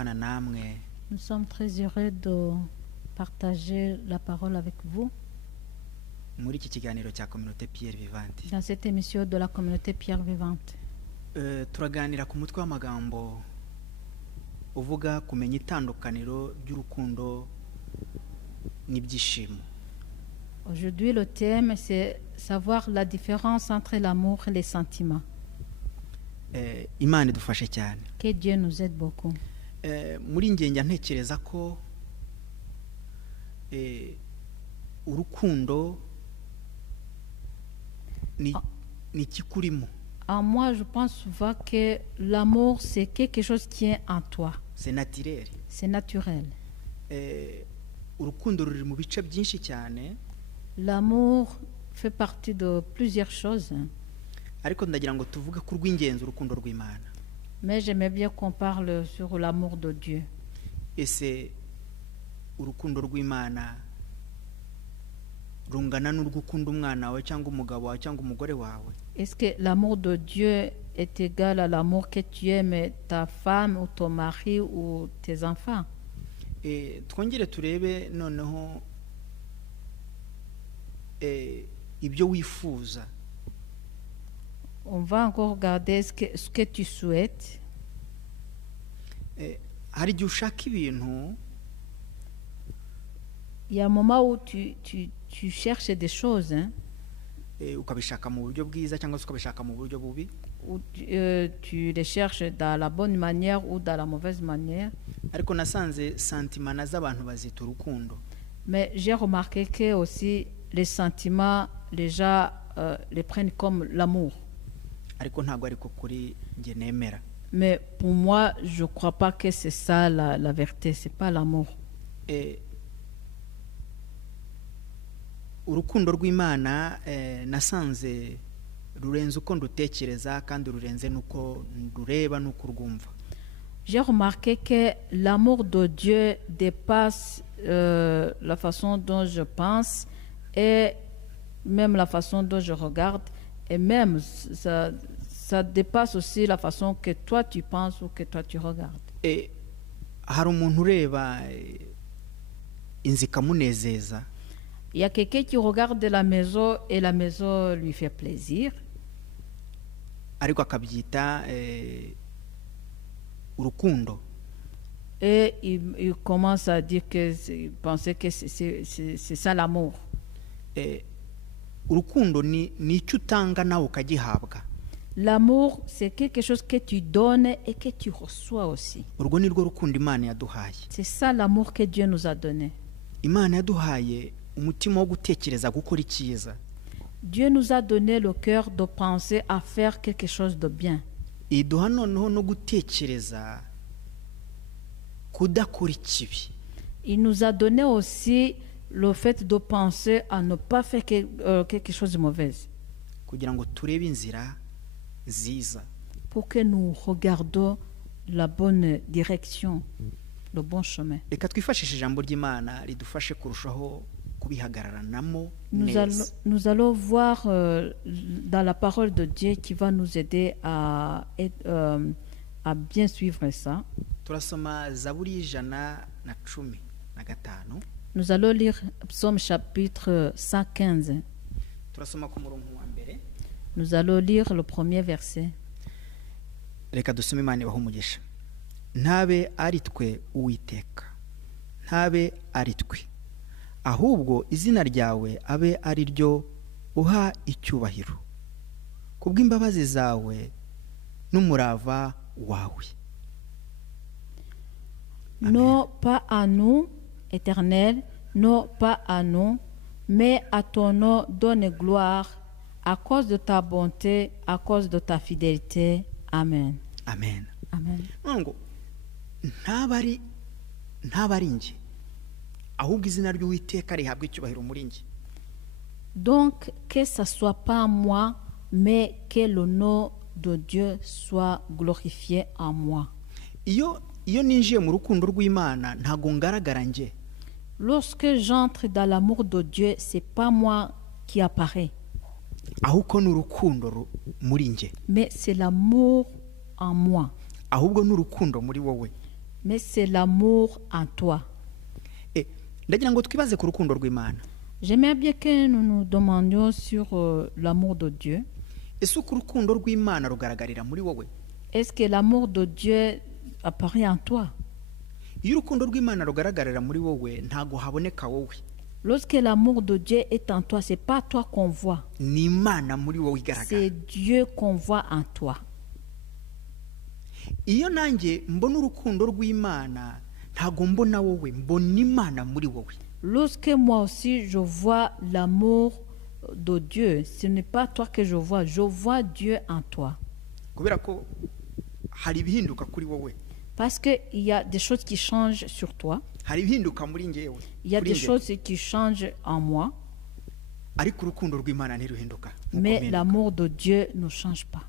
kubana namwe. Nous sommes très heureux de partager la parole avec vous Muri iki kiganiro cya Communauté Pierre Vivante. dans cette émission de la communauté Pierre Vivante. Turaganira ku mutwe w'amagambo uvuga kumenya itandukaniro ry'urukundo n'ibyishimo. Aujourd'hui, le thème, c'est savoir la différence entre l'amour et les sentiments. Imana idufashe cyane. Que Dieu nous aide beaucoup. Muri njye njya ntekereza ko urukundo ni ikikurimo. En moi, je pense souvent que l'amour, c'est quelque chose qui est en toi. C'est naturel. C'est naturel. Urukundo ruri mu bice byinshi cyane. L'amour fait partie de plusieurs choses. Ariko ndagira ngo tuvuge ku rw'ingenzi urukundo rw'Imana. Mais j'aimais bien qu'on parle sur l'amour de Dieu. Ese urukundo rw'Imana rungana n'urw'ukunda umwana wawe cyangwa umugabo wawe cyangwa umugore wawe? Est-ce que l'amour de Dieu est égal à l'amour que tu aimes ta femme ou ton mari ou tes enfants? Twongere turebe noneho ibyo wifuza. On va encore regarder ce que tu souhaites. Hari igihe ushaka ibintu. Il y a un moment où tu cherches des choses, hein? Ukabishaka mu buryo bwiza cyangwa se ukabishaka mu buryo bubi. Ou tu les cherches dans la bonne manière ou dans la mauvaise manière. Ariko nasanze sentiments z'abantu bazita urukundo. Mais j'ai remarqué que aussi les sentiments, les gens les prennent comme l'amour. Ariko ntago ariko kuri nge nemera. Mais pour moi, je crois pas que c'est ça la vérité, c'est pas l'amour. Urukundo rw'Imana nasanze rurenze uko ndutekereza kandi rurenze nuko ndureba nuko rwumva. J'ai remarqué que l'amour de Dieu dépasse la façon dont je pense et même la façon dont je regarde, et même ça dépasse aussi la façon que toi tu penses ou que toi tu regardes. Hari umuntu ureba inzu ikamunezeza. Il y a quelqu'un qui regarde la maison et la maison lui fait plaisir. Ariko akabyita urukundo. Et il commence à dire il pensait que c'est ça l'amour. Urukundo ni icyo utanga nawe ukagihabwa. L'amour, c'est quelque chose que tu donnes et que tu reçois aussi. Urwo ni rwo rukundo Imana yaduhaye. C'est ça l'amour que Dieu nous a donné. Imana yaduhaye umutima wo gutekereza gukora icyiza. Dieu nous a donné le cœur de penser à faire quelque chose de bien. Iduha noneho no gutekereza kudakora ikibi. Il nous a donné aussi le fait de penser à ne pas faire quelque chose de mauvais. Kugira ngo turebe inzira ziza. Pour que nous regardions la bonne direction, le bon chemin. Reka twifashishe ijambo ry'Imana ridufashe kurushaho kubihagararanamo neza. Nous allons voir dans la parole de Dieu qui va nous aider à bien suivre ça. Turasoma Zaburi 115. Nous allons lire Psaume chapitre 115. Turasoma ku murongo wa mbere. Nous allons lire le premier verset. Reka dusome Imana ibahe umugisha. Ntabe ari twe Uwiteka, ntabe ari twe, ahubwo izina ryawe abe ari ryo uha icyubahiro, kubw'imbabazi zawe n'umurava wawe. Non pas à nous, Éternel, non pas à nous, mais à ton nom donne gloire, à cause de ta bonté, à cause de ta fidélité. Amen. Amen. Amen. Ngo ntabari nje, ahubwo izina ry'Uwiteka rihabwa icyubahiro muri nje. Donc que ça soit pas moi, mais que le nom de Dieu soit glorifié en moi. Iyo ninjiye mu rukundo rw'Imana ntago ngaragara nje. Lorsque j'entre dans l'amour de Dieu, c'est pas moi qui apparaît. Ahubwo n'urukundo muri nje. Mais c'est l'amour en moi. Ahubwo n'urukundo muri wowe. mais c'est l'amour en toi. Ndagira ngo twibaze ku rukundo rw'Imana. J'aimerais bien que nous nous demandions sur l'amour de Dieu. Ese uko urukundo rw'Imana rugaragarira muri wowe? Est-ce que l'amour de Dieu apparaît en toi? Iyo urukundo rw'Imana rugaragarira muri wowe ntago haboneka wowe. Lorsque l'amour de Dieu est en toi, c'est pas toi qu'on voit. Ni Imana muri wowe igaragara. C'est Dieu qu'on voit en toi. Iyo nanjye mbona urukundo rw'Imana ntago mbona wowe, mbona Imana muri wowe. Lorsque moi aussi je vois l'amour de Dieu, ce n'est pas toi que je vois Dieu en toi. Kubera ko hari ibihinduka kuri wowe. Parce qu'il y a des choses qui changent sur toi. Hari ibihinduka muri ngewe. Il y a des choses qui changent en moi. Ariko urukundo rw'Imana ntiruhinduka. Mais l'amour de Dieu ne change pas.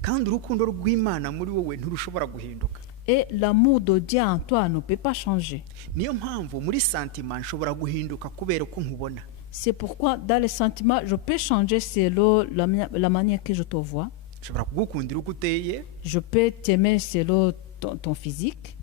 Kandi urukundo rw'Imana muri wowe ntirushobora guhinduka. Et l'amour de Dieu en toi ne peut pas changer. Niyo mpamvu muri sentiment nshobora guhinduka kubera uko nkubona. C'est pourquoi dans les sentiments, je peux changer selon la manière que je te vois. Nshobora kugukundira uko uteye. Je peux t'aimer selon ton physique.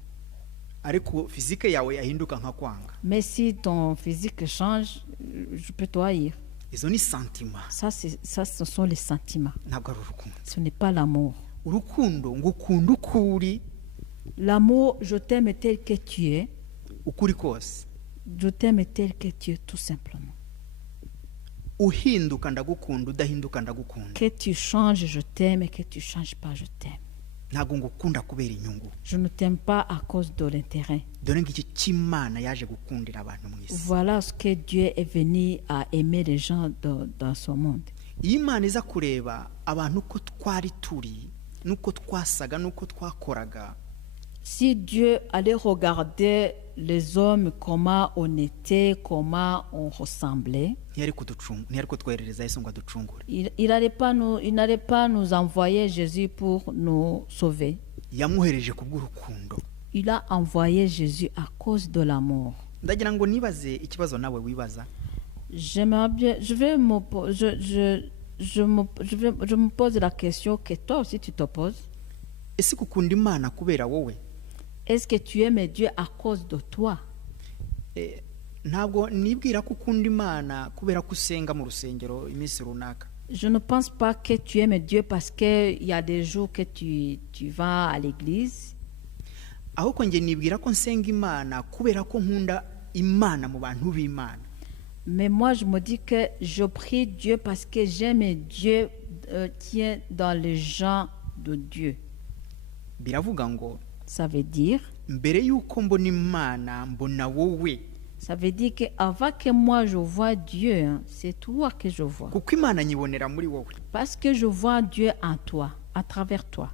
Ariko physique yawe yahinduka nka kwanga. Mais si ton physique change, je peux te haïr. Izo ni sentiment. Ça, ce sont les sentiments. Ntabwo ari urukundo. Ce n'est pas l'amour. Urukundo ngukunda uko uri. L'amour, je t'aime tel que tu es. Ukuri kose. Je t'aime tel que tu es, tout simplement. Uhinduka ndagukunda, udahinduka ndagukunda. Que tu changes, je t'aime, et que tu changes pas, je t'aime. Ntabwo ngukunda kubera inyungu. Je ne t'aime pas à cause de l'intérêt. Dore ngiki cy'Imana yaje gukundira abantu mu isi. Voilà ce que Dieu est venu à aimer les gens dans ce monde. Iyo Imana iza kureba abantu uko twari turi, nuko twasaga, nuko twakoraga. Si Dieu allait regarder les hommes, comment on était, comment on ressemblait, il n'allait pas nous envoyer Jésus pour nous sauver. Il a envoyé Jésus à cause de l'amour. J'aimerais bien, je me pose la question que toi aussi tu te poses. Est-ce que tu aimes Dieu à cause de toi? Je ne pense pas que tu aimes Dieu parce qu'il y a des jours que tu vas à l'église. Mais moi, je me dis que je prie Dieu parce que j'aime Dieu qui est dans les gens de Dieu. Ça veut dire qu'avant que moi je vois Dieu, c'est toi que je vois. Parce que je vois Dieu en toi, à travers toi.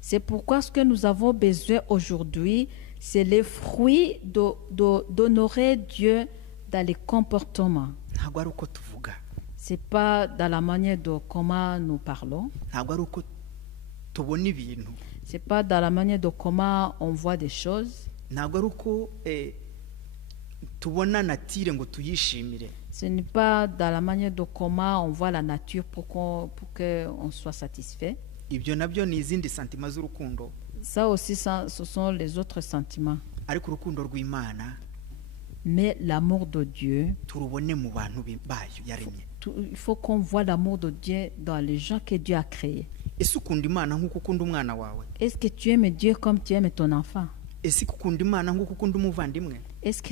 C'est pourquoi ce que nous avons besoin aujourd'hui, c'est les fruits d'honorer Dieu dans les comportements. Ce n'est pas dans la manière de comment nous parlons. Ce n'est pas dans la manière de comment on voit des choses. Ce n'est pas dans la manière de comment on voit la nature pour qu'on soit satisfait. Ça aussi, ce sont les autres sentiments. Mais l'amour de Dieu, il faut qu'on voit l'amour de Dieu dans les gens que Dieu a créés. Est-ce que tu aimes Dieu comme tu aimes ton enfant? Est-ce que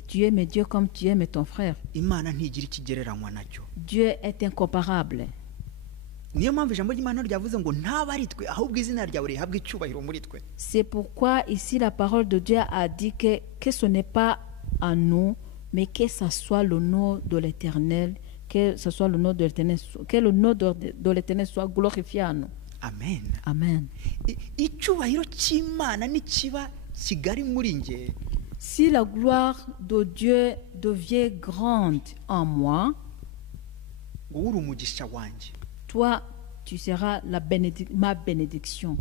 tu aimes Dieu comme tu aimes ton frère? Dieu est incomparable. C'est pourquoi ici la parole de Dieu a dit que ce n'est pas en nous, mais que ce soit le nom de l'Éternel, que ce soit le nom de l'Éternel, que le nom de l'Éternel soit glorifié en nous. Amen. Amen. Si la gloire de Dieu devient grande en moi, toi, tu seras ma bénédiction.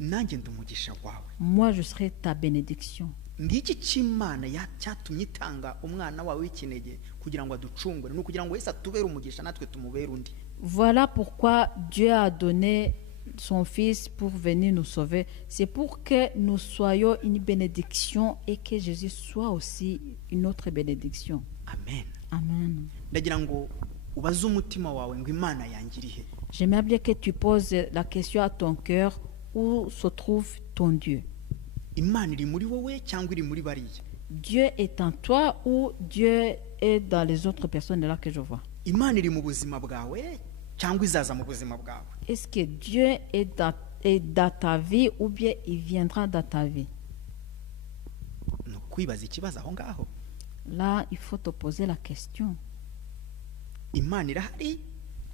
Moi, je serai ta bénédiction. ngiki cy'Imana cyatumye itanga umwana wawe w'ikinege kugira ngo aducungure, ni ukugira ngo Yesu atubere umugisha natwe tumubere undi. Voilà pourquoi Dieu a donné son Fils pour venir nous sauver. C'est pour que nous soyons une bénédiction et que Jésus soit aussi une autre bénédiction. Amen. Amen. Ndagira ngo ubaze umutima wawe ngo Imana yangirihe. J'aimerais bien que tu poses la question à ton cœur, où se trouve ton Dieu? Imana iri muri wowe cyangwa iri muri bariya? Dieu est en toi ou Dieu est dans les autres personnes là que je vois? Imana iri mu buzima bwawe cyangwa izaza mu buzima bwawe? Est-ce que Dieu est dans ta vie ou bien il viendra dans ta vie? Ni ukwibaza ikibazo aho ngaho. Là, il faut te poser la question. Imana irahari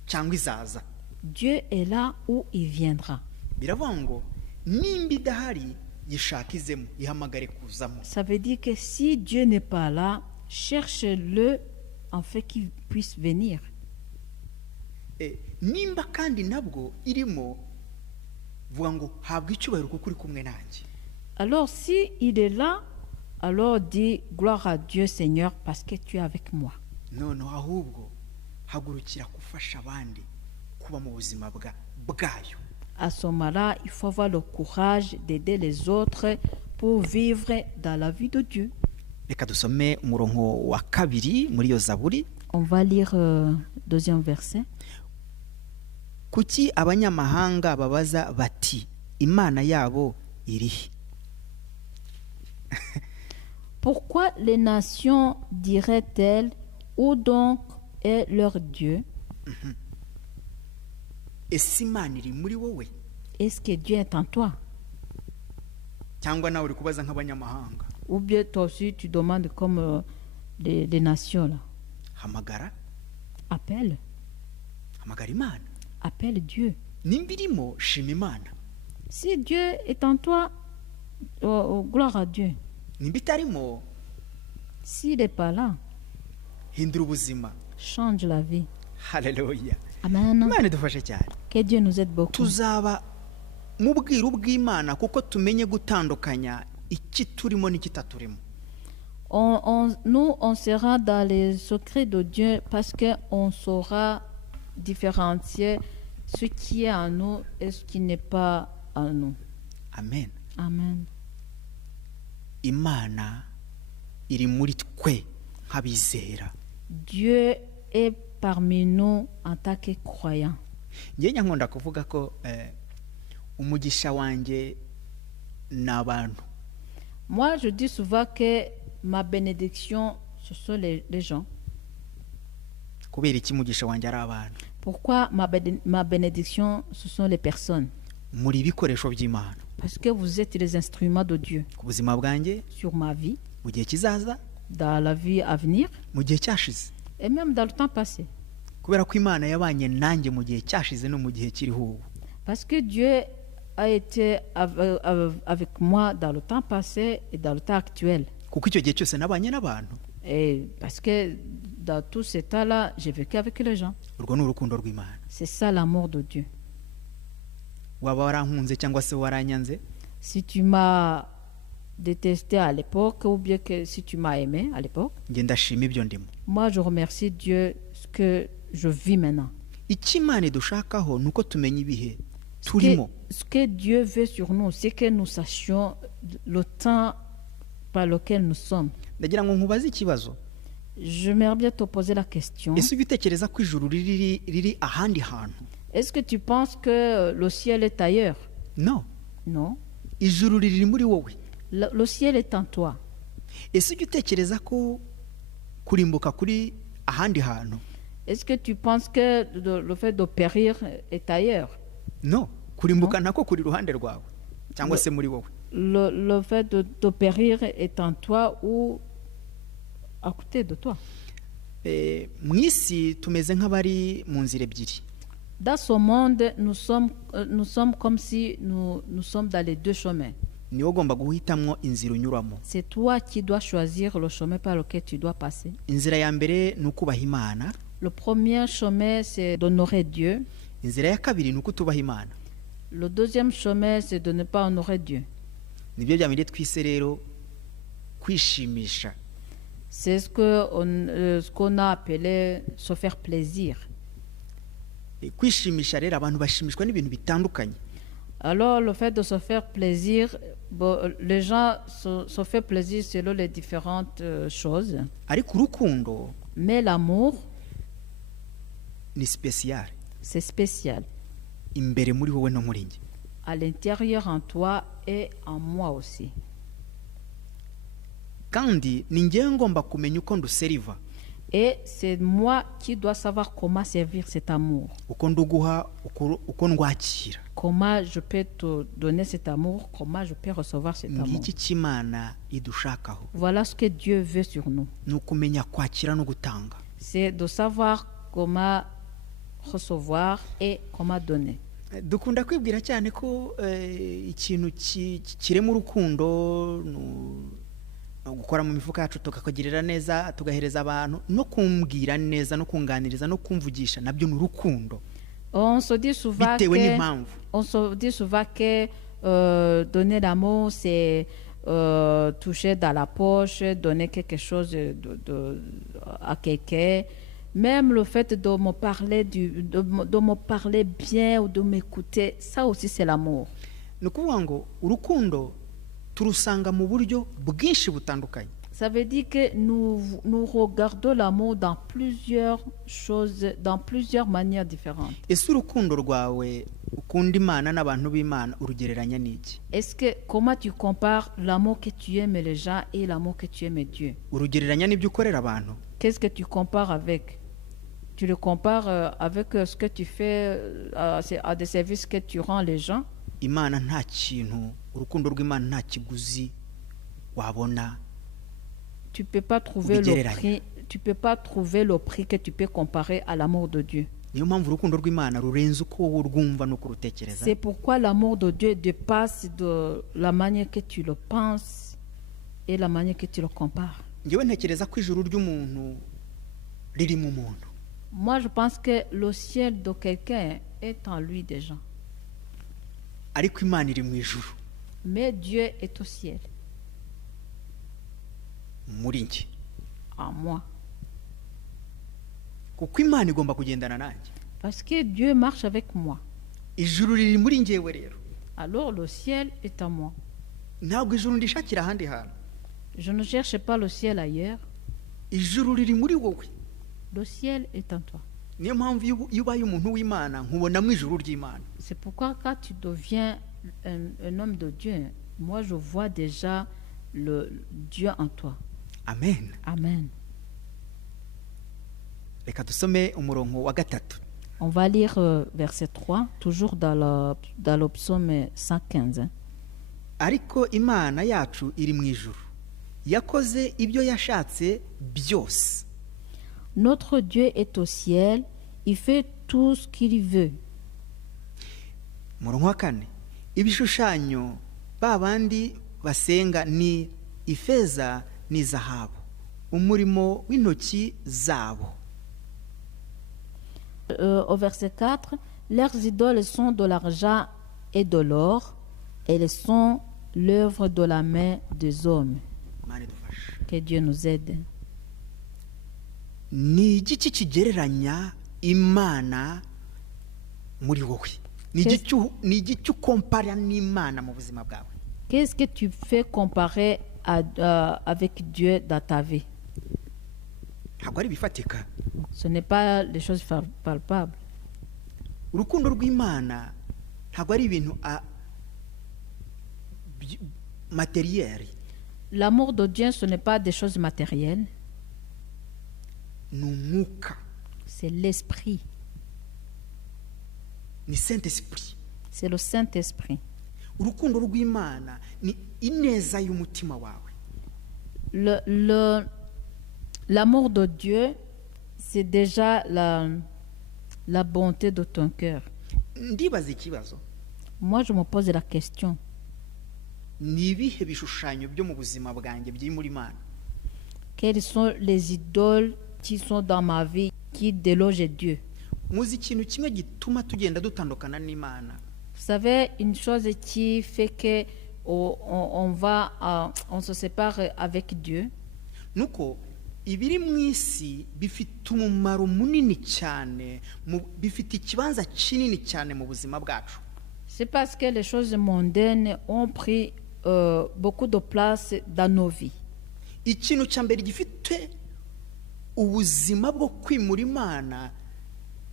cyangwa izaza? Dieu est là ou il viendra? Biravuga ngo nimba idahari yishakizemo, ihamagare kuzamo. Ça veut dire que si Dieu n'est pas là, cherche-le en fait qu'il puisse venir. Nimba kandi nabwo irimo, vuga ngo habwa icyubahiro kuko uri kumwe nanjye. Alors si il est là, alors dis gloire à Dieu Seigneur parce que tu es avec moi. None ahubwo hagurukira gufasha abandi kuba mu buzima bwayo. À ce moment-là, il faut avoir le courage d'aider les autres pour vivre dans la vie de Dieu. Reka dusome umurongo wa kabiri muri iyo Zaburi. On va lire deuxième verset. Kuki abanyamahanga babaza bati Imana yabo irihe? Pourquoi les nations diraient-elles, où donc est leur Dieu? Ese Imana iri muri wowe? Est-ce que Dieu est en toi? Cyangwa nawe uri kubaza nk'abanyamahanga? Ou bien toi aussi tu demandes comme les nations là. Hamagara. Appelle. Hamagara Imana. Appelle Dieu. Nimba irimo, shima Imana. Si Dieu est en toi, gloire à Dieu. Nimba itarimo, s'il n'est pas là, hindura ubuzima. Change la vie. Haleluya. Amen. Imana idufashe cyane. Que Dieu nous aide beaucoup. Tuzaba mu bwiru bw'Imana kuko tumenye gutandukanya iki turimo n'ikitaturimo. Nous, on sera dans les secrets de Dieu parce qu'on saura différencier ce qui est en nous et ce qui n'est pas en nous. Amen. Amen. Imana iri muri twe nk'abizera. Dieu est parmi nous en tant que croyants. Njye nkunda kuvuga ko umugisha wanjye n'abantu. Moi, je dis souvent que ma bénédiction, ce sont les gens. Kubera iki umugisha wanjye ari abantu? Pourquoi ma bénédiction, ce sont les personnes? Muri ibikoresho by'Imana. Parce que vous êtes les instruments de Dieu. Ku buzima bwanjye, sur ma vie, mu gihe kizaza, dans la vie à venir, mu gihe cyashize, et même dans le temps passé. Kubera ko Imana yabanye nanjye mu gihe cyashize no mu gihe kiriho ubu. Parce que Dieu a été avec moi dans le temps passé et dans le temps actuel. Kuko icyo gihe cyose nabanye n'abantu. Et parce que dans tout ce temps-là, j'ai vécu avec les gens. Urwo ni urukundo rw'Imana. C'est ça l'amour de Dieu. Waba warankunze cyangwa se waranyanze? Si tu m'as détesté à l'époque ou bien que si tu m'as aimé à l'époque, Nge ndashima ibyo ndimo. moi je remercie Dieu ce que je vis maintenant. Icyo Imana idushakaho nuko tumenya ibihe turimo. Ce que Dieu veut sur nous, c'est que nous sachions le temps par lequel nous sommes. Ndagira ngo nkubaze ikibazo. J'aimerais bien te poser la question. Ese ujya utekereza ko ijuru riri ahandi hantu? Est-ce que tu penses que le ciel est ailleurs? No. Non. Ijuru riri muri wowe. Le ciel est en toi. Ese ujya utekereza ko kurimbuka kuri ahandi hantu? Est-ce que tu penses que le fait de périr est ailleurs? No. Kurimbuka nako kuri ruhande rwawe cyangwa se muri wowe. Le fait de périr est en toi ou à côté de toi? Mu isi tumeze nk'abari mu nzira ebyiri. Dans ce monde, nous sommes comme si nous sommes dans les deux chemins. Niwe ugomba guhitamwo inzira unyuramo. C'est toi qui dois choisir le chemin par lequel tu dois passer. Inzira ya mbere ni ukubaha Imana. Le premier chemin, c'est d'honorer Dieu. Inzira ya kabiri ni ukutubaha Imana. Le deuxième chemin, c'est de ne pas honorer Dieu. Nibyo byamire twise rero kwishimisha. C'est ce qu'on a appelé se faire plaisir. Kwishimisha rero abantu bashimishwa n'ibintu bitandukanye. Alors, le fait de se faire plaisir, les gens se font plaisir selon les différentes choses. Ariko urukundo Mais l'amour, ni spécial. c'est spécial. Imbere muri wowe no muri nge. À l'intérieur en toi et en moi aussi. Kandi ni ngewe ngomba kumenya uko nduseriva. Et c'est moi qui dois savoir comment servir cet amour. Uko nduguha, uko ndwakira. Comment je peux te donner cet amour, comment je peux recevoir cet amour. Ngiki cy'Imana idushakaho. Voilà ce que Dieu veut sur nous. Ni ukumenya kwakira no gutanga. C'est de savoir comment recevoir et comment donner. Dukunda kwibwira cyane ko ikintu kirema urukundo gukora mu mifuka yacu tukakugirira neza tugahereza abantu no kumbwira neza no kunganiriza no kumvugisha nabyo ni urukundo. On se dit souvent que donner l'amour c'est toucher dans la poche, donner quelque chose à quelqu'un. Même le fait de me parler de me parler bien ou de m'écouter, ça aussi c'est l'amour. Ni ukuvuga ngo urukundo turusanga mu buryo bwinshi butandukanye. Ça veut dire que nous regardons l'amour dans plusieurs choses, dans plusieurs manières différentes. Ese urukundo rwawe ukunda Imana n'abantu b'Imana urugereranya n'iki? Est-ce que comment tu compares l'amour que tu aimes les gens et l'amour que tu aimes Dieu? Urugereranya n'ibyo ukorera abantu? Qu'est-ce que tu compares avec? Tu le compares avec ce que tu fais à des services que tu rends les gens? Imana nta kintu, urukundo rw'Imana nta kiguzi wabona. Tu peux pas trouver le prix. Tu peux pas trouver le prix que tu peux comparer à l'amour de Dieu. Niyo mpamvu urukundo rw'Imana rurenze uko wowe urwumva no kurutekereza. C'est pourquoi l'amour de Dieu dépasse de la manière que tu le penses et la manière que tu le compares. Ngewe ntekereza ko ijuru ry'umuntu riri mu muntu. Moi, je pense que le ciel de quelqu'un est en lui déjà. Ariko Imana iri mu ijuru. Mais Dieu est au ciel. Muri nge. En moi. Kuko Imana igomba kugendana nanjye. Parce que Dieu marche avec moi. Ijuru riri muri ngewe rero. Alors le ciel est en moi. Ntabwo ijuru ndishakira ahandi hantu. Je ne cherche pas le ciel ailleurs. Ijuru riri muri wowe. Le ciel est en toi. Niyo mpamvu iyo ubaye umuntu w'Imana nkubona mu ijuru ry'Imana. C'est pourquoi quand tu deviens un homme de Dieu, moi je vois déjà le Dieu en toi. Amen. Amen. Reka dusome umurongo wa gatatu. On va lire verset 3, toujours dans le psaume 115. Ariko Imana yacu iri mu ijuru. Yakoze ibyo yashatse byose. Notre Dieu est au ciel, il fait tout ce qu'il veut. Umurongo wa kane. Ibishushanyo babandi basenga ni ifeza ni zahabu. Umurimo w'intoki zabo. Au verset 4, leurs idoles sont de l'argent et de l'or, elles sont l'œuvre de la main des hommes. Que Dieu nous aide. Ni igiki kigereranya Imana muri wowe? Ni igiki ukompara n'Imana mu buzima bwawe? Qu'est-ce que tu fais comparer avec Dieu dans ta vie? Ntabwo ari bifatika. Ce n'est pas les choses palpables. Urukundo rw'Imana ntabwo ari ibintu matériel. L'amour de Dieu, ce n'est pas des choses matérielles. Ni umwuka. C'est l'esprit. Ni Saint-Esprit. C'est le Saint-Esprit. Urukundo rw'Imana ni ineza y'umutima wawe. L'amour de Dieu, c'est déjà la bonté de ton cœur. Ndibaza ikibazo. Moi, je me pose la question. Ni ibihe bishushanyo byo mu buzima bwanjye biri muri Imana? Quelles sont les idoles qui sont dans ma vie, qui délogent Dieu? Muzi ikintu kimwe gituma tugenda dutandukana n'Imana. Vous savez, une chose qui fait que on se sépare avec Dieu. nuko ibiri mu isi bifite umumaro munini cyane, bifite ikibanza kinini cyane mu buzima bwacu. C'est parce que les choses mondaines ont pris beaucoup de place dans nos vies. Ikintu cya mbere gifite ubuzima bwo kwimura Imana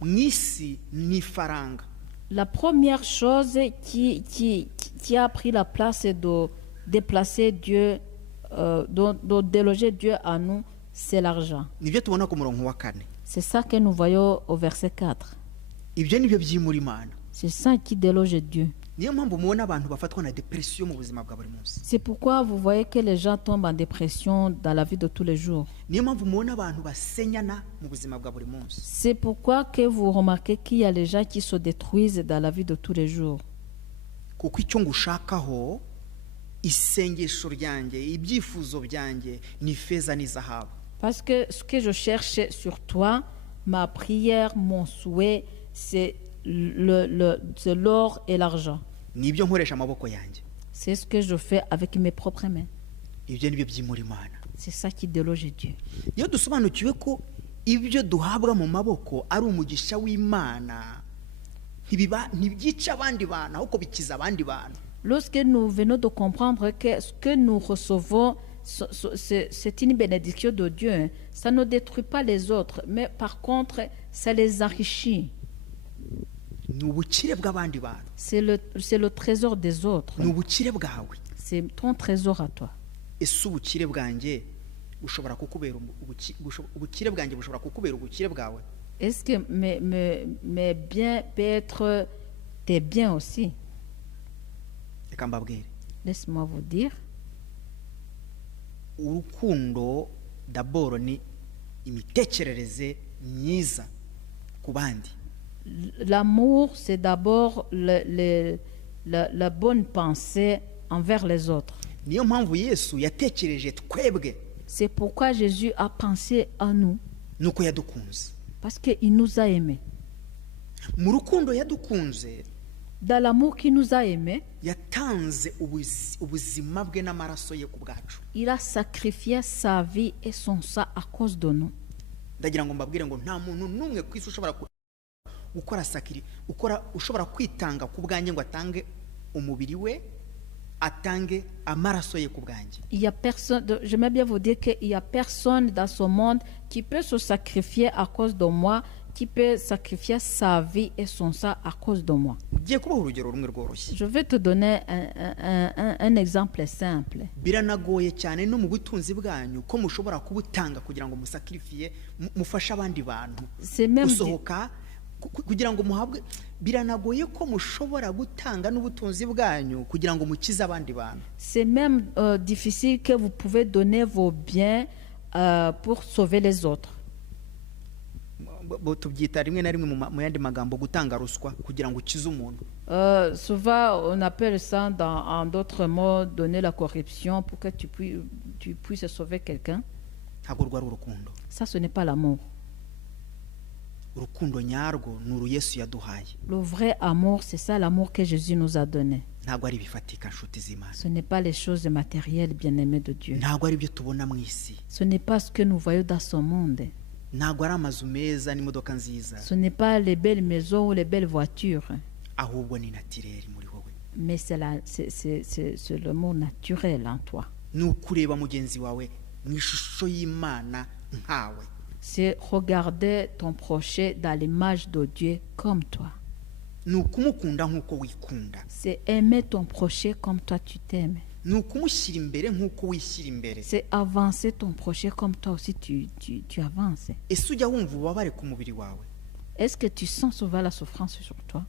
mu isi ni ifaranga. La première chose qui a pris la place de déplacer Dieu, de déloger Dieu à nous, c'est l'argent. Nibyo tubona ku murongo wa 4. C'est ça que nous voyons au verset 4. Ibyo nibyo byimura Imana. C'est ça qui déloge Dieu. Niyo mpamvu mubona abantu bafatwa na depression mu buzima bwa buri munsi. C'est pourquoi vous voyez que les gens tombent en dépression dans la vie de tous les jours. Niyo mpamvu mubona abantu basenyana mu buzima bwa buri munsi. C'est pourquoi que vous remarquez qu'il y a les gens qui se détruisent dans la vie de tous les jours. Kuko icyo ngushakaho isengesho ryanjye, ibyifuzo byanjye ni feza n'izahabu. Parce que ce que je cherche sur toi, ma prière, mon souhait, c'est l'or et l'argent. Nibyo nkoresha amaboko yanjye. C'est ce que je fais avec mes propres mains. Ibyo nibyo byimura Imana. C'est ça qui déloge Dieu. Iyo dusobanukiwe ko ibyo duhabwa mu maboko ari umugisha w'Imana, ntibyica abandi bantu ahubwo bikiza abandi bantu. Lorsque nous venons de comprendre que ce que nous recevons, c'est une bénédiction de Dieu, ça ne détruit pas les autres, mais par contre, ça les enrichit. C'est le trésor des autres. C'est ton trésor à toi. Est-ce que mes biens peuvent être tes biens aussi? Laisse-moi vous dire. Urukundo d'abord ni imitekerereze myiza ku bandi. L'amour, c'est d'abord la bonne pensée envers les autres. Niyo mpamvu Yesu yatekereje twebwe. C'est pourquoi Jésus a pensé à nous. Nuko yadukunze. Parce qu'il nous a aimés. Mu rukundo yadukunze, dans l'amour qu'il nous a aimés, yatanze ubuzima bwe n'amaraso ye ku bwacu. Il a sacrifié sa vie et son sang à cause de nous. Ndagira ngo mbabwire ngo nta muntu n'umwe ku isi ushobora kwitanga ku bwanjye ngo atange umubiri we, atange amaraso ye ku bwanjye. Il y a personne, j'aimerais bien vous dire qu'il y a personne dans ce monde qui peut se sacrifier à cause de moi, qui peut sacrifier sa vie et son sang à cause de moi. Je vais te donner un exemple simple. Biranagoye cyane no mu butunzi bwanyu ko mushobora kubutanga kugira ngo musacrifiye mufasha abandi bantu. C'est même usohoka kugira ngo muhabwe, biranagoye ko mushobora gutanga n'ubutunzi bwanyu kugira ngo mukize abandi bantu. C'est même difficile que vous pouvez donner vos biens pour sauver les autres. Tubyita rimwe na rimwe mu yandi magambo gutanga ruswa kugira ngo ukize umuntu. Souvent on appelle ça en d'autres mots donner la corruption pour que tu puisses sauver quelqu'un. Ntabwo rwari urukundo. Ça, ce n'est pas l'amour. Urukundo nyarwo ni uru Yesu yaduhaye. Le vrai amour, c'est ça l'amour que Jésus nous a donné. Ntabwo ari bifatika nshuti z'Imana. Ce n'est pas les choses matérielles, bien-aimés de Dieu. Ntabwo ari byo tubona mu isi. Ce n'est pas ce que nous voyons dans ce monde. Ntabwo ari amazu meza n'imodoka nziza. Ce n'est pas les belles maisons ou les belles voitures. Ahubwo ni naturel muri wowe. Mais c'est le mot naturel en toi. Ni ukureba mugenzi wawe mu ishusho y'Imana nkawe. C'est regarder ton prochain dans l'image de Dieu comme toi. Ni ukumukunda nk'uko wikunda. C'est aimer ton prochain comme toi tu t'aimes. Ni ukumushyira imbere nk'uko wishyira imbere. C'est avancer ton prochain comme toi aussi tu avances. Ese ujya wumva ubabare ku mubiri wawe? Est-ce que tu sens souvent la souffrance sur toi?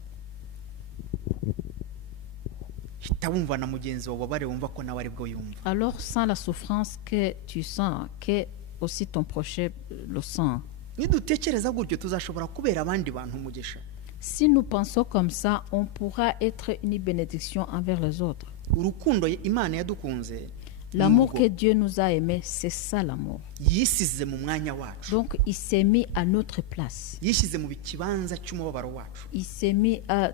Hita wumva na mugenzi wawe ubabare wumva ko nawe ari bwo yumva. Alors sens la souffrance que tu sens, que aussi ton prochain le sent. Nidutekereza gutyo tuzashobora kubera abandi bantu umugisha. Si nous pensons comme ça, on pourra être une bénédiction envers les autres. Urukundo Imana yadukunze. L'amour Nubwo que Dieu nous a aimés, c'est ça l'amour. yisize mu mwanya wacu, Donc, il s'est mis à notre place. yishyize mu kibanza cy'umubabaro wacu Il s'est mis à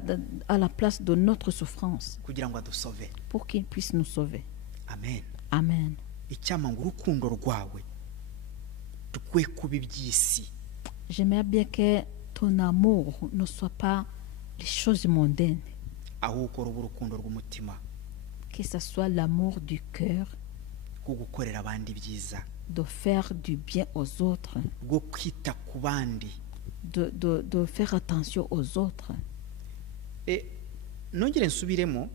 la place de notre souffrance kugira ngo adusove. pour qu'il puisse nous sauver. Amen. Amen. Icyampa ngo urukundo rwawe rwe kuba iby'isi, J'aimerais bien que ton amour ne soit pas les choses mondaines, ahubwo ruba urukundo rw'umutima que ce soit l'amour du cœur, rwo gukorera abandi ibyiza, de faire du bien aux autres, rwo kwita ku bandi. de faire attention aux autres. Nongere nsubiremo,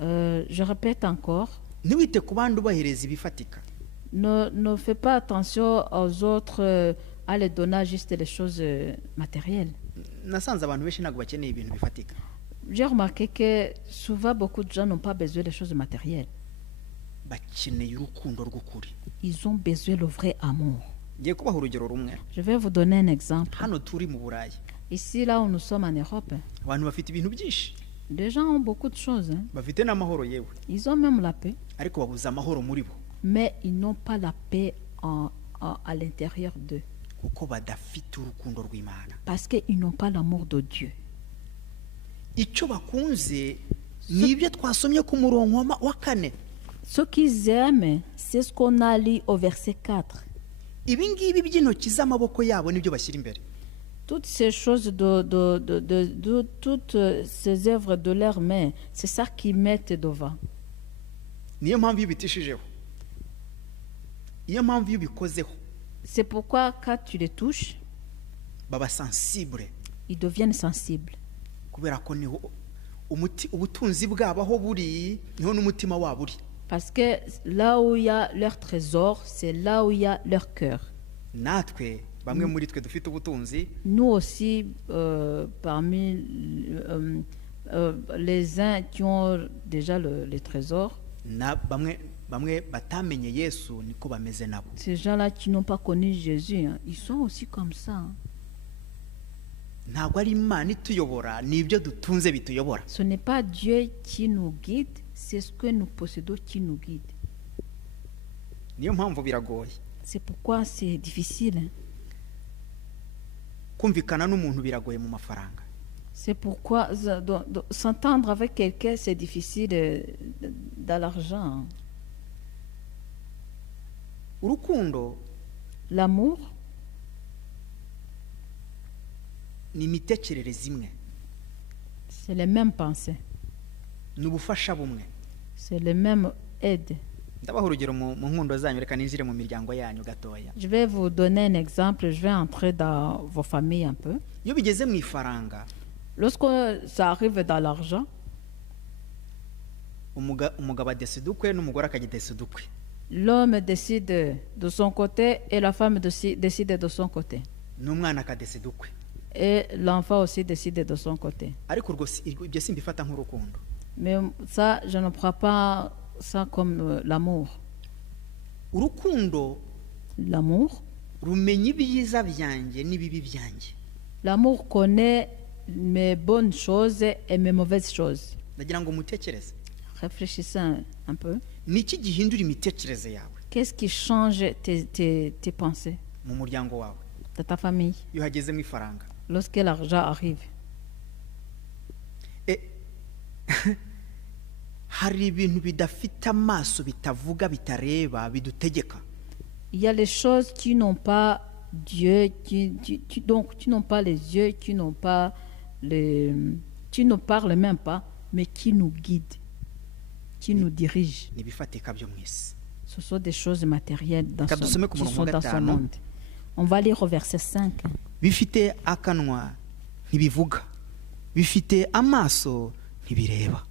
Je répète encore, ntiwite ku bandi ubahereza ibifatika, ne fais pas attention aux autres à les donner juste les choses matérielles. nasanze abantu benshi ntabwo bakeneye ibintu bifatika. J'ai remarqué que souvent beaucoup de gens n'ont pas besoin des choses matérielles. Bakeneye urukundo rw'ukuri. Ils ont besoin le vrai amour. Ngiye kubaha urugero rumwe. Je vais vous donner un exemple. Hano turi mu Burayi, Ici, là où nous sommes en Europe, abantu bafite ibintu byinshi, les gens ont beaucoup de choses. Hein. bafite n'amahoro yewe, Ils ont même la paix, ariko babuze amahoro muri bo mais ils n'ont pas la paix à l'intérieur d'eux. kuko badafite urukundo rw'Imana. Parce qu'ils n'ont pas l'amour de Dieu. Icyo bakunze ni ibyo twasomye ku murongo wa 4. Ce qu'ils aiment, c'est ce qu'on a lu au verset 4. Ibi ngibi by'intoki z'amaboko yabo nibyo bashyira imbere. Toutes ces choses, toutes ces œuvres de leurs mains, c'est ça qu'ils mettent devant. Niyo mpamvu iyo ubitishijeho, iyo mpamvu iyo ubikozeho, C'est pourquoi quand tu les touches, baba sensible, ils deviennent sensibles. kubera ko niho ubutunzi bwabo aho buri, niho n'umutima wabo uri. Parce que là où il y a leur trésor, c'est là où il y a leur cœur. Natwe bamwe muri twe dufite ubutunzi, Nous aussi, parmi les uns qui ont déjà les trésors, na bamwe batamenye Yesu niko bameze nabo. ces gens-là qui n'ont pas connu Jésus, hein, ils sont aussi comme ça. Hein. Ntabwo ari Imana ituyobora, ni ibyo dutunze bituyobora. Ce n'est pas Dieu qui nous guide, c'est ce que nous possédons qui nous guide. Niyo mpamvu biragoye C'est pourquoi c'est difficile. Hein. kumvikana n'umuntu, biragoye mu mafaranga. C'est pourquoi s'entendre avec quelqu'un, c'est difficile dans l'argent. Hein. Urukundo L'amour, ni imitekerereze imwe, c'est les mêmes pensées, ni ubufasha bumwe. c'est les mêmes aides. Ndabaha urugero mu nkundo zanyu, reka ninjire mu miryango yanyu gatoya. Je vais vous donner un exemple, je vais entrer dans vos familles un peu. Iyo bigeze mu ifaranga, Lorsque ça arrive dans l'argent, umugabo adesida ukwe n'umugore akagidesida ukwe. l'homme décide de son côté et la femme décide de son côté. N'umwana akadesida ukwe. Et l'enfant aussi décide de son côté. Ariko ibyo simbifata nk'urukundo. Mais ça, je ne prends pas ça comme l'amour. Urukundo L'amour, rumenya ibyiza byanjye n'ibibi byanjye. l'amour connaît mes bonnes choses et mes mauvaises choses. Ndagira ngo mutekereze, Réfléchissez un peu. niki gihindura imitekerereze yawe Qu'est-ce qui change tes pensées mu muryango wawe de ta famille iyo hageze mu ifaranga? lorsque l'argent arrive? Hari ibintu bidafite amaso, bitavuga, bitareba, bidutegeka. Il y a les choses qui n'ont pas Dieu, donc qui n'ont pas les yeux, qui n'ont pas qui ne parlent même pas, mais qui nous guident, qui nous dirigent. Nibifatika byo mwisi. Ce sont des choses matérielles qui Kadusome ku sont murongo dans ce gatanu. monde. On va lire au verset 5. Bifite akanwa ntibivuga, bifite amaso ntibireba.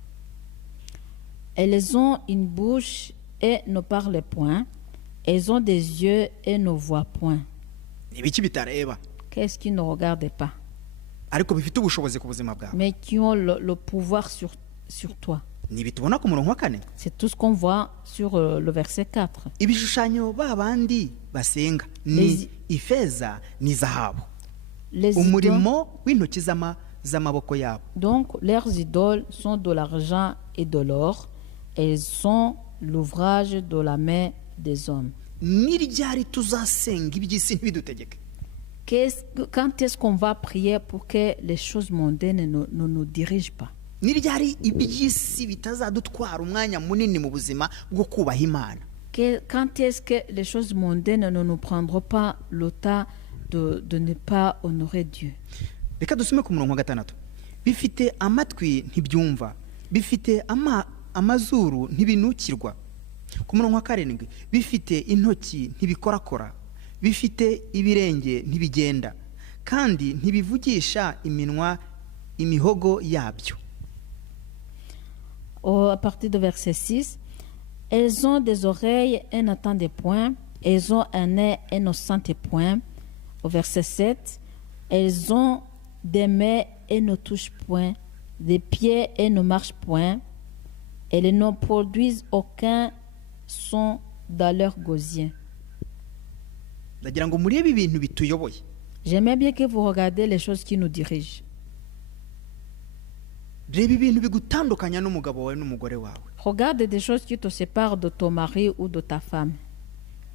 Elles ont une bouche et ne parlent point. Elles ont des yeux et ne voient point. Nibiki bitareba, Qu'est-ce qui ne regarde pas, ariko bifite ubushobozi ku buzima bwawe. mais qui ont le pouvoir sur toi. Nibitubona ku murongo wa 4. C'est tout ce qu'on voit sur le verset 4. Ibishushanyo babandi basenga ni ifeza ni zahabu, Les idoles, umurimo w'intoki z'amaboko yabo. donc leurs idoles sont de l'argent et de l'or. Elles sont l'ouvrage de la main des hommes. ni ryari tuzasenga iby'isi ntibidutegeke? Quand est-ce qu'on va prier pour que les choses mondaines ne nous dirigent pas? ni ryari iby'isi bitazadutwara umwanya munini mu buzima bwo kubaha Imana? Quand est-ce que les choses mondaines ne nous prendront pas le temps de ne pas honorer Dieu? Reka dusome ku murongo wa 6. Bifite amatwi ntibyumva, bifite amazuru ntibinukirwa. Ku murongo wa 7, bifite intoki ntibikorakora, bifite ibirenge ntibigenda, kandi ntibivugisha iminwa imihogo yabyo. À partir de verset 6, elles ont des oreilles et n'entendent point, elles ont un nez et ne sentent point. Au verset 7, elles ont des mains et ne touchent point, des pieds et ne marchent point, elles ne produisent aucun son dans leur gosier. Ndagira ngo murebe ibintu bituyoboye. J'aimerais bien que vous regardiez les choses qui nous dirigent. Reba ibintu bigutandukanya n'umugabo wawe n'umugore wawe. Regarde des choses qui te séparent de ton mari ou de ta femme.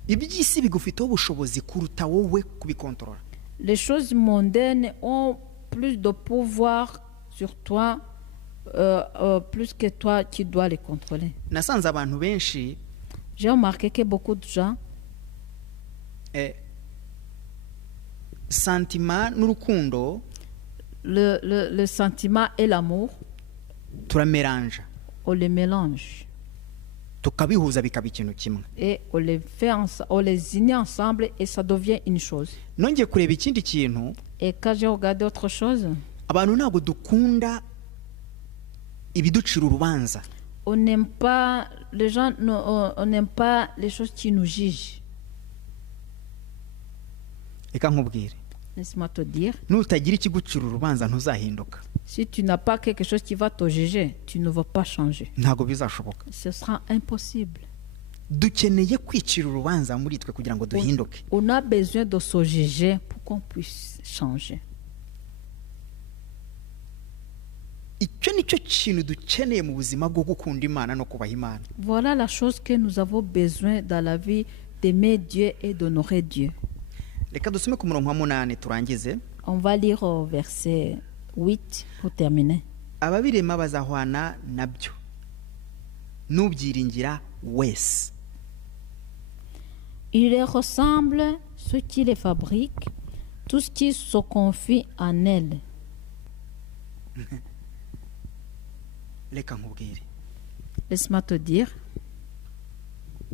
Iby'isi bigufiteho ubushobozi kuruta wowe kubikontorora. Les choses mondaines ont plus de pouvoir sur toi, plus que toi qui dois les contrôler. Nasanze abantu benshi J'ai remarqué que beaucoup de gens, sentiment n'urukundo le sentiment et l'amour, turameranja, on les mélange tukabihuza bikaba ikintu kimwe. et on les fait on les unit ensemble et ça devient une chose. Nongeye kureba ikindi kintu, Et quand j'ai regardé autre chose, abantu ntabwo dukunda ibiducira urubanza. on n'aime pas les gens, on n'aime pas les choses qui nous jugent. Reka nkubwire, Laisse-moi te dire, nutagira ikigucira urubanza ntuzahinduka. si tu n'as pas quelque chose qui va te juger, tu ne vas pas changer. Ntabwo bizashoboka. Ce sera impossible. Dukeneye kwicira urubanza muri twe kugira ngo duhinduke. On a besoin de se juger pour qu'on puisse changer. Icyo nicyo kintu dukeneye mu buzima bwo gukunda Imana no kubaha Imana. Voilà la chose que nous avons besoin dans la vie, d'aimer Dieu et d'honorer Dieu. Reka dusome ku murongo wa 8 turangize. On va lire au verset 8 pour terminer. Ababirema bazahwana nabyo, n'ubyiringira wese. Il les ressemble, ceux qui les fabriquent, tout ce qui se confie en elles. Reka nkubwire, Laisse-moi te dire,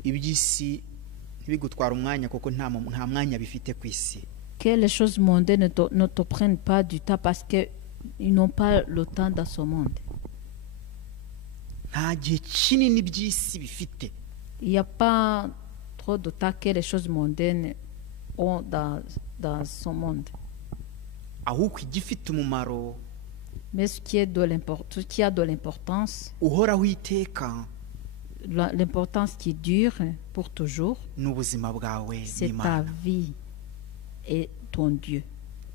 iby'isi ntibigutwara umwanya kuko nta mwanya bifite ku isi. que les choses mondaines ne te prennent pas du temps parce qu'ils n'ont pas le temps dans ce monde. Nta gihe kinini iby'isi bifite. Il n'y a pas trop de temps que les choses mondaines ont dans ce monde. Ahubwo igifite umumaro Mais ce qui a de l'importance, uhoraho iteka l'importance qui dure pour toujours, n'ubuzima bwawe c'est ta n'Imana, vie et ton Dieu.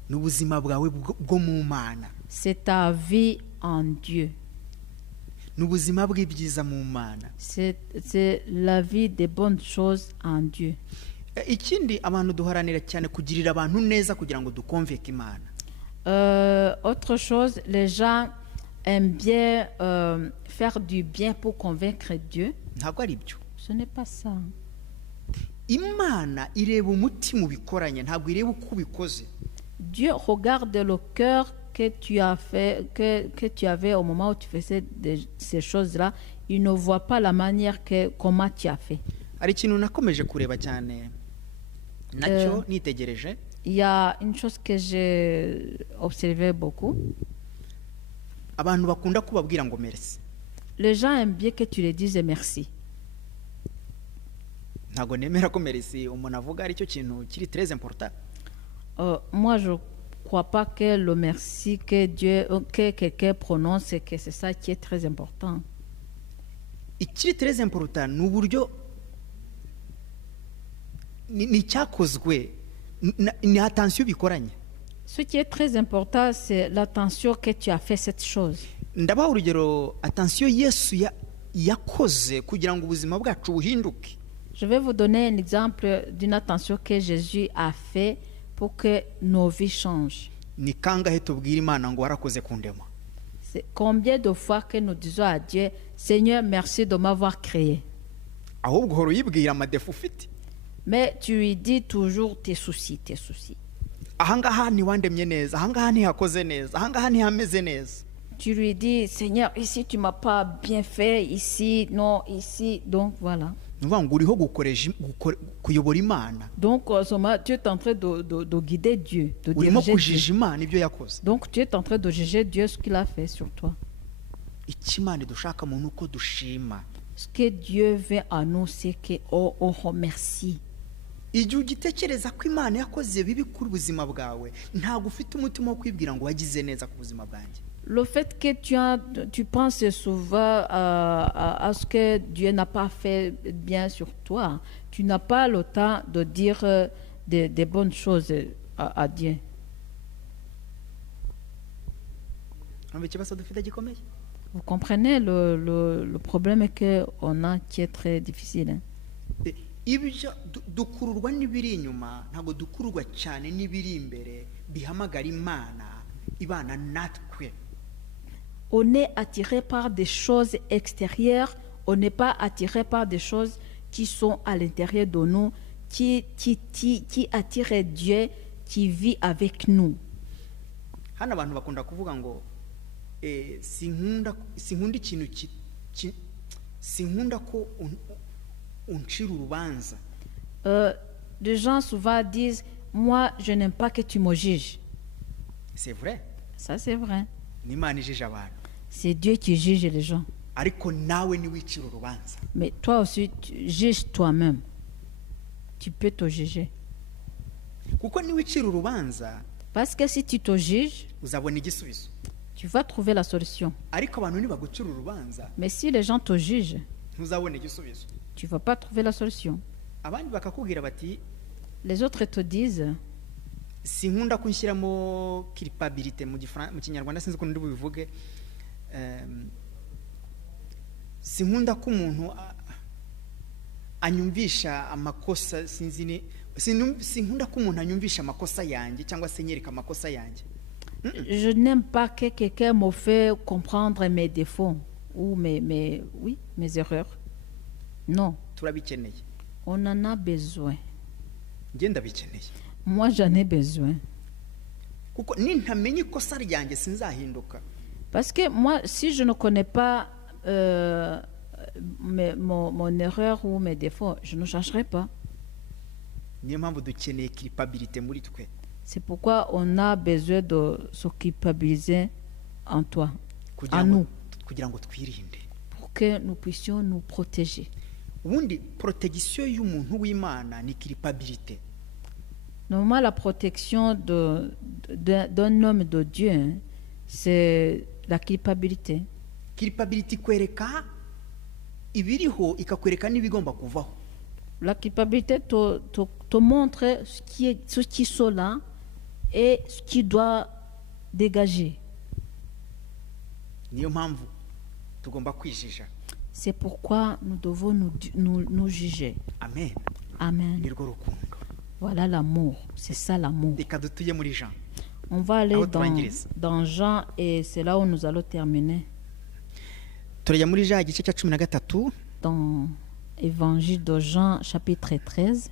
n'ubuzima bwawe bwo mu Mana, C'est ta vie en Dieu. n'ubuzima bw'ibyiza mu Mana. C'est la vie des bonnes choses en Dieu. Ikindi abantu duharanira cyane kugirira abantu neza kugira ngo dukonveke Imana. Autre chose, les gens aiment bien faire du bien pour convaincre Dieu. Ntabwo ari byo. Ce n'est pas ça. Imana ireba umutima ubikoranye, ntabwo ireba uko ubikoze. Dieu regarde le cœur que tu as fait, que tu avais au moment où tu faisais ces choses-là. Il ne voit pas la manière comment tu as fait. Hari ikintu nakomeje kureba cyane nacyo nitegereje. Il y a une chose que j'ai observé beaucoup. Abantu bakunda kubabwira ngo merci. Les gens aiment bien que tu les dises merci. Ntabwo nemera ko merci umuntu avuga ari cyo kintu kiri très important. Moi, je ne crois pas que le merci que quelqu'un prononce, que c'est ça qui est très important. Ikiri très important ni uburyo ni cyakozwe ni attention bikoranye. Ce qui est très important, c'est l'attention que tu as fait cette chose. Ndabaha urugero, attention Yesu yakoze kugira ngo ubuzima bwacu buhinduke. Je vais vous donner un exemple d'une attention que Jésus a fait pour que nos vies changent. Ni kangahe tubwira Imana ngo warakoze kundema? C'est combien de fois que nous disons à Dieu, Seigneur, merci de m'avoir créé. Ahubwo horo yibwira amadefu ufite. Mais tu lui dis toujours tes soucis, tes soucis. Ahangaha ni wandemye neza, ahangaha ni hakoze neza, ahangaha ni hameze neza. Tu lui dis, Seigneur, ici tu m'as pas bien fait, ici, non, ici, donc voilà. Nuvuga ngo uriho kuyobora Imana. Donc, tu es en train de guider Dieu, de Urimo diriger kujija Dieu. Imana ibyo yakoze. Donc, tu es en train de juger Dieu ce qu'il a fait sur toi. Ikimana dushaka mu nuko dushima. Ce que Dieu veut à nous, c'est qu'on remercie. Igihe ugitekereza ko Imana yakoze bibi kuri ubuzima bwawe, ntabwo ufite umutima wo kwibwira ngo wagize neza ku buzima bwanjye. Le fait que tu penses souvent à ce que Dieu n'a pas fait bien sur toi, tu n'as pas le temps de dire des bonnes choses à Dieu. Vous comprenez le problème qu'on a qui est très difficile. Hein? Ibyo dukururwa n'ibiri inyuma ntabwo dukururwa cyane n'ibiri imbere bihamagara Imana ibana natwe. On est attiré par des choses extérieures, on n'est pas attiré par des choses qui sont à l'intérieur de nous, qui attirent Dieu, qui vit avec nous. Hano abantu bakunda kuvuga ngo sinkunda ikintu sinkunda ko uncira urubanza. Les gens souvent disent, moi je n'aime pas que tu me juges. C'est vrai. Ça c'est vrai. N'Imana ijije abantu. C'est Dieu qui juge les gens. Ariko nawe ni wicira urubanza. Mais toi aussi, tu juges toi-même. Tu peux te juger. Kuko ni wicira urubanza. Parce que si tu te juges, uzabona igisubizo. Tu vas trouver la solution. Ariko abantu ni bagucira urubanza. Mais si les gens te jugent, ntuzabona igisubizo. Tu ne vas pas trouver la solution. Abandi bakakubwira bati, les autres te disent, sinkunda kunshyiramo culpabilité mu Kinyarwanda sinzi ukuntu ndi bubivuge. Sinkunda ko umuntu anyumvisha amakosa, sinkunda ko umuntu anyumvisha amakosa yanjye cyangwa se nyereka amakosa yanjye. Je n'aime pas que quelqu'un me fait comprendre mes défauts ou mes erreurs. Non. Turabikeneye. On en a besoin. Ngenda bikeneye. Moi j'en ai besoin. Kuko nintamenya ikosa ryanjye sinzahinduka. Parce que moi, si je ne connais pas mon erreur ou mes défauts, je ne changerai pas. C'est pourquoi on a besoin de se culpabiliser en toi, en nous, pour que nous puissions nous protéger. Normalement, la protection d'un homme de Dieu, c'est la culpabilité. La culpabilité te montre ce qui est là et ce qui doit dégager. C'est pourquoi nous devons nous juger. Amen. Amen. Voilà l'amour. C'est ça l'amour. On va aller dans Jean et c'est là où nous allons terminer. Dans Évangile de Jean, chapitre 13.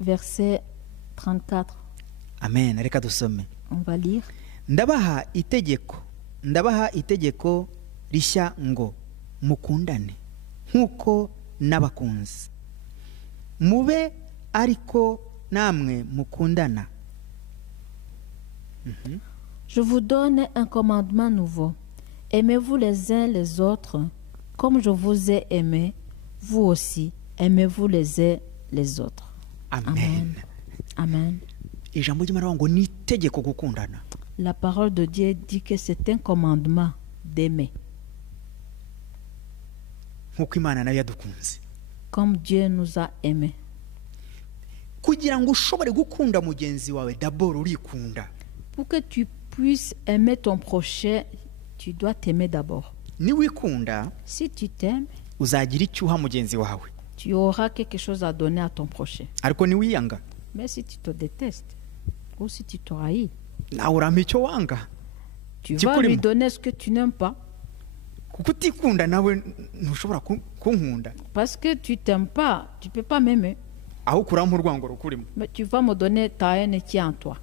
Verset 34. Amen. On va lire. Ndabaha itegeko rishya ngo mukundane nkuko nabakunze. Mube ariko namwe mukundana. Je vous donne un commandement nouveau. Aimez-vous les uns les autres, comme je vous ai aimé, vous aussi, aimez-vous les uns les autres. Amen. Amen. La parole de Dieu dit que c'est un commandement d'aimer. Comme Dieu nous a aimés. Pour que tu puisses aimer ton prochain, tu dois t'aimer d'abord. niwikunda Si tu t'aimes, uzagira icyo uha mugenzi wawe, tu auras quelque chose à donner à ton prochain. ariko niwiyanga Mais si tu te détestes ou si tu te haïs, nawe urampa icyo wanga, tu Tu vas peux lui le- donner ce que tu n'aimes pas kuko utikunda nawe ntushobora kunkunda, parce que tu t'aimes pas, tu peux pas m'aimer. aho kurampa urwango rukurimo. Mais tu vas me donner ta haine qui est en toi.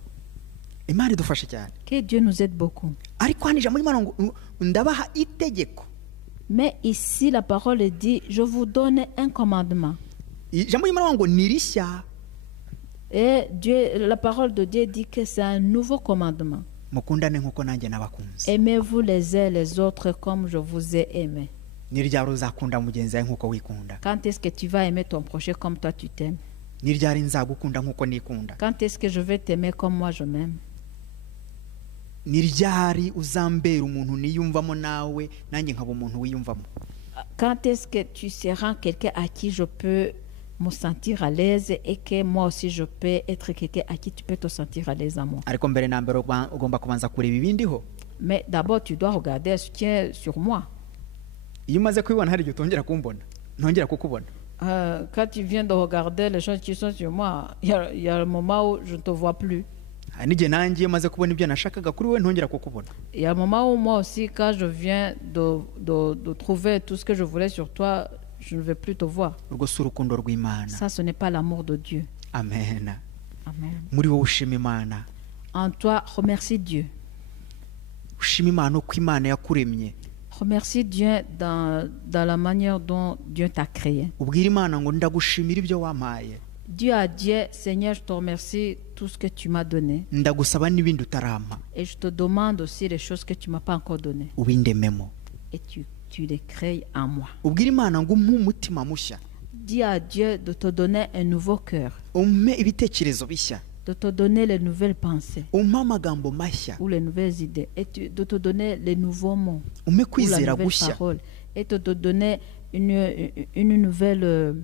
Imana idufashe cyane, Que Dieu nous aide beaucoup. ariko hano ijambo ry'Imana ngo ndabaha itegeko. Mais ici, la parole dit, je vous donne un commandement. Ijambo ry'Imana ngo ni rishya, Et Dieu, la parole de Dieu dit que c'est un nouveau commandement. mukundane nk'uko nanjye nabakunze. Aimez-vous les uns les autres comme je vous ai aimé. Ni ryari uzakunda mugenzi wawe nk'uko wikunda? Quand est-ce que tu vas aimer ton prochain comme toi tu t'aimes? Ni ryari nzagukunda nk'uko nikunda? Quand est-ce que je vais t'aimer comme moi je m'aime? Ni ryari uzambera umuntu niyumvamo nawe nanjye nkaba umuntu wiyumvamo? Quand est-ce que tu seras quelqu'un à qui je peux me sentir à l'aise et que moi aussi je peux être quelqu'un à qui tu peux te sentir à l'aise à moi? Ariko mbere na mbere ugomba kubanza kureba ibindiho. Mais d'abord tu dois regarder ce qui est sur moi. Iyo umaze kubibona hari igihe utongera kumbona, ntongera kukubona. Quand tu viens de regarder les choses qui sont sur moi, il y a le moment où je ne te vois plus. Hari n'igihe nanjye iyo maze kubona ibyo nashakaga kuri wowe ntongera kukubona. Il y a un moment où moi aussi, quand je viens de trouver tout ce que je voulais sur toi, je ne vais plus te voir. Urwo si urukundo rw'Imana. Ça, ce n'est pas l'amour de Dieu. Amen. Amen. Muri wowe ushima Imana, En toi, remercie Dieu. ushima Imana uko Imana yakuremye. Remercie Dieu dans la manière dont Dieu t'a créé. Ubwira Imana ngo ndagushimira ibyo wampaye, Dieu a dit, Seigneur, je te remercie tout ce que tu m'as donné. ndagusaba n'ibindi utarampa, Et je te demande aussi les choses que tu ne m'as pas encore données. ubindememo. Et tu les crées en moi. Ubwira Imana ngo umpe umutima mushya, Dis à Dieu de te donner un nouveau cœur, umpe ibitekerezo bishya, de te donner les nouvelles pensées umpe amagambo mashya, ou les nouvelles idées, et de te donner les nouveaux mots umpe ou la kwizera nouvelle gushya, parole, et de te donner une nouvelle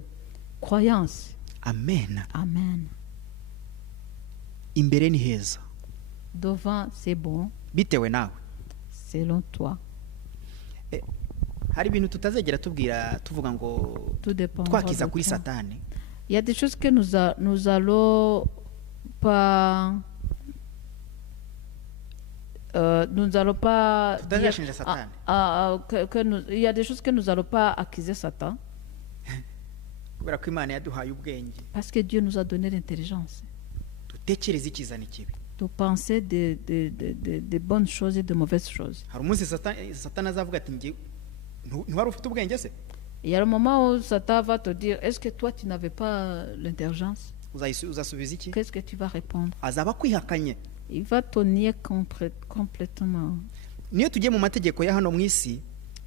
croyance. amen. Amen. Imbere ni heza Devant, c'est bon, bitewe nawe. selon toi. Hari ibintu tutazegera tubwira tuvuga ngo Tout dépend. twakiza kuri Satani. Il y a des choses que nous allons pas. Nous n'allons pas dire, Tutazashinja Satani. il y a des choses que nous n'allons pas accuser Satan Kubera ko Imana yaduhaye ubwenge, parce que Dieu nous a donné l'intelligence dutekereze icyiza n'ikibi. de penser de bonnes choses et de mauvaises choses. Hari umunsi Satani azavuga ati nge ntiwari ufite ubwenge se? Il y a le moment où Satan va te dire, est-ce que toi tu n'avais pas l'intelligence? Uzasubiza iki? Qu'est-ce que tu vas répondre? Azaba akwihakanye. Il va te nier complètement. Niyo tugiye mu mategeko ya hano mu isi,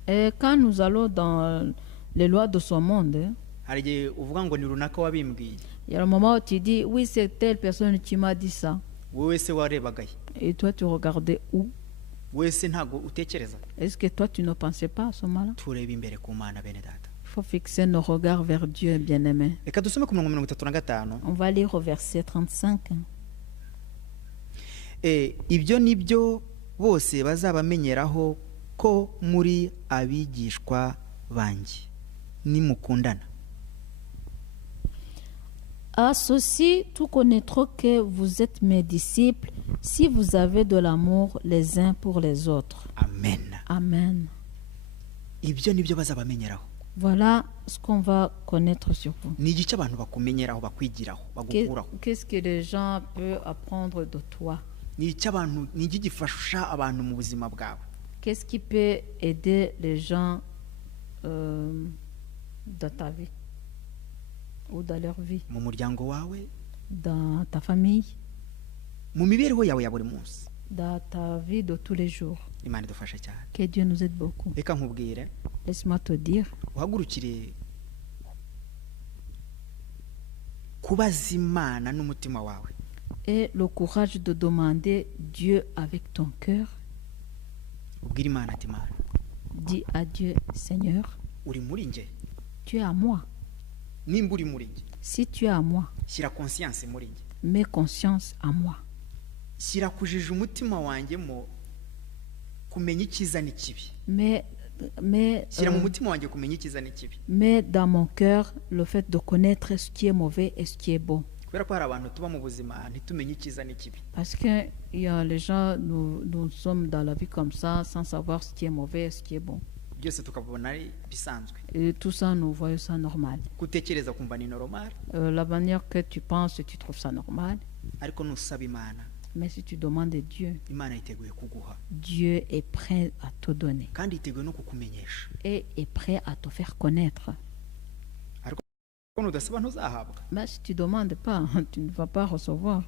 Et quand nous allons dans les lois de ce monde, hari igihe uvuga ngo ni runaka wabimbwiye, il y a le moment où tu dis, oui, c'est telle personne qui m'a dit ça. wowe se warebagaye, Et toi, tu regardais où? wowe se ntabwo utekereza. Est-ce que toi, tu ne pensais pas à ce moment-là? Turebe imbere ku Mana bene data. Il faut fixer nos regards vers Dieu, bien-aimé. Reka dusome ku mirongo 35. On va lire au verset 35. Ibyo nibyo bose bazabamenyeraho ko muri abigishwa banjye nimukundana. À ceci, tout connaîtront que vous êtes mes disciples si vous avez de l'amour les uns pour les autres. Amen. Amen. Ibyo nibyo bazabamenyeraho. Voilà ce qu'on va connaître sur vous. Ni igice abantu bakumenyeraho, bakwigiraho, bagukuraho. Qu'est-ce que les gens peuvent apprendre de toi? Ni iki gifasha abantu mu buzima bwawe. Qu'est-ce qui peut aider les gens dans ta vie ou dans leur vie, Mu muryango wawe, dans ta famille, mu mibereho yawe ya buri munsi. dans ta vie de tous les jours? Imana idufashe cyane. Que Dieu nous aide beaucoup. Reka nkubwire, Laisse-moi te dire, uhagurukire kubaza Imana n'umutima wawe. aie le courage de demander Dieu avec ton cœur. Ubwire Imana ati Mana, Dis à Dieu, Seigneur, uri muri nge. tu es à moi. Nimba uri muri nge, Si tu es à moi, shyira conscience muri nge. mets conscience à moi. shyira kujije umutima wanjye mo kumenya icyiza n'ikibi. Shyira mu mutima wanjye kumenya icyiza n'ikibi. Mais dans mon cœur, le fait de connaître ce qui est mauvais et ce qui est bon. Kubera ko hari abantu tuba mu buzima ntitumenye icyiza n'ikibi. Parce que il y a les gens, nous sommes dans la vie comme ça, sans savoir ce qui est mauvais et ce qui est bon. Byose tukabona ari bisanzwe. Et tout ça, nous voyons ça normal. Kutekereza kumva ni normal. La manière que tu penses, tu trouves ça normal. Ariko nusaba Imana, mais si tu demandes à Dieu, Imana yiteguye kuguha. Dieu est prêt à te donner. Kandi yiteguye no kukumenyesha. Et est prêt à te faire connaître. Ariko nudasaba ntuzahabwa. Mais si tu ne demandes pas, tu ne vas pas recevoir.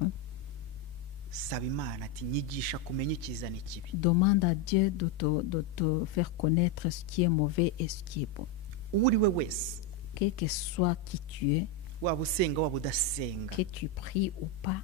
Saba Imana ati nyigisha kumenya icyiza n'ikibi. Demande à Dieu de te faire connaître ce qui est mauvais et ce qui est bon. Uri we wese, quel que soit qui tu es, waba usenga waba udasenga, que tu pries ou pas,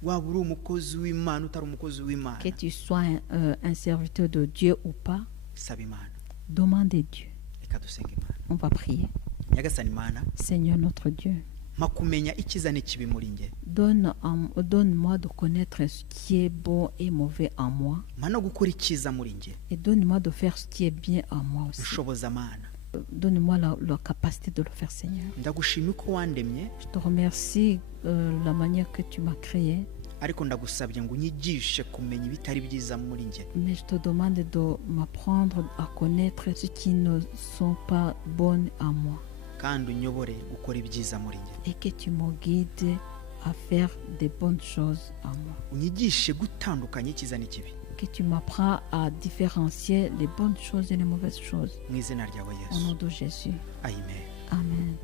waba uri umukozi w'Imana utari umukozi w'Imana, que tu sois un serviteur de Dieu ou pas, saba Imana. Demande à Dieu. Reka dusenga Imana. On va prier. Nyagasani Imana, Seigneur notre Dieu, makumenya icyiza n'ikibi muri nge. Donne-moi de connaître ce qui est bon et mauvais en moi. Mana gukora icyiza muri nge. Et donne-moi de faire ce qui est bien en moi aussi. Ushoboza Mana. Donne-moi la capacité de le faire, Seigneur. Ndagushimira ko wandemye. Je te remercie la manière que tu m'as créé. Ariko ndagusabye ngo unyigishe kumenya ibitari byiza muri nge. Mais je te demande de m'apprendre à connaître ce qui ne sont pas bonnes en moi. Kandi unyobore gukora ibyiza muri nge. Et que tu me guides à faire des bonnes choses en moi. Unyigishe gutandukanya icyiza n'ikibi. Que tu m'apprends à différencier les bonnes choses et les mauvaises choses. Mu izina ryawe Yesu. Au nom de Jésus. Amen. Amen.